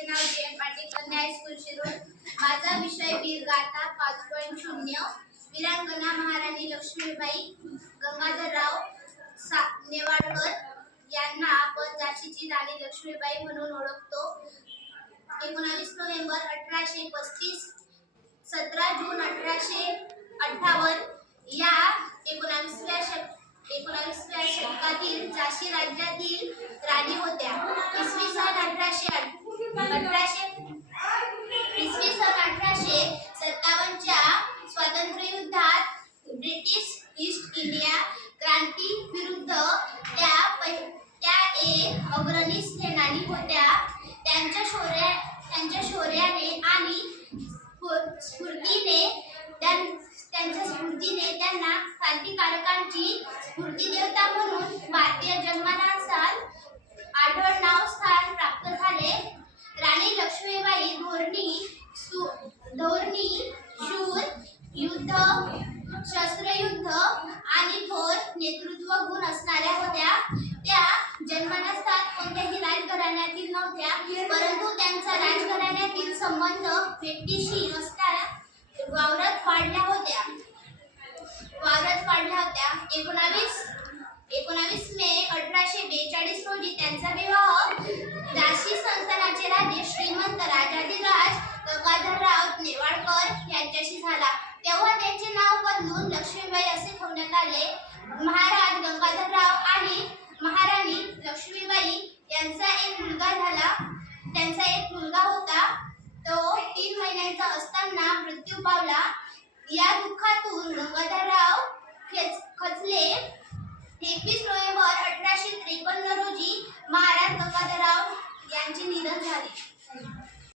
माझे नाव जयंत पाटील, कन्या हायस्कूल शिरूर. माझा विषय वीरगाथा 5.0. वीरांगना महाराणी लक्ष्मीबाई गंगाधरराव नेवाळकर यांना आपण झाशीची राणी लक्ष्मीबाई म्हणून ओळखतो. 19 नोव्हेंबर 1835, 17 जून 1858 या 19व्या शतकातील झाशी राज्यातील राणी होत्या. इसवी सन 1857 च्या स्वातंत्र्य युद्धात ब्रिटिश ईस्ट इंडिया क्रांती विरुद्ध त्या एक अग्रणी सेनानी होत्या. त्यांच्या शौर्याने आणि स्फूर्तीने त्यांना क्रांतिकारकांची स्फूर्तिदेवता म्हणून भारतीय जनमानसात आढळणाव स्थान प्राप्त झाले. राणी लक्ष्मीबाई धोरणी, शूर, युद्ध, शस्त्रयुद्ध आणि थोर नेतृत्व गुण असणाऱ्या होत्या. त्या जन्मनास्थात कोणत्याही राजघराण्यातील नव्हत्या, परंतु त्यांचा राजघराण्यातील संबंध व्यक्तीशी असणाऱ्या वावरत वाढल्या होत्या. 19 मे 1842 रोजी त्यांचा विवाह झाशी संस्थानाचे राजे श्रीमंत राजाधिराज गंगाधरराव नेवाळकर यांच्याशी झाला. तेव्हा त्यांचे नाव बदलून लक्ष्मीबाई असे ठेवण्यात आले. महाराज गंगाधरराव आणि महाराणी लक्ष्मीबाई यांचा एक मुलगा होता. तो 3 महिन्यांचा असताना मृत्यू पावला. या दुःखातून गंगाधरराव खचले. 21 नोव्हेंबर 1853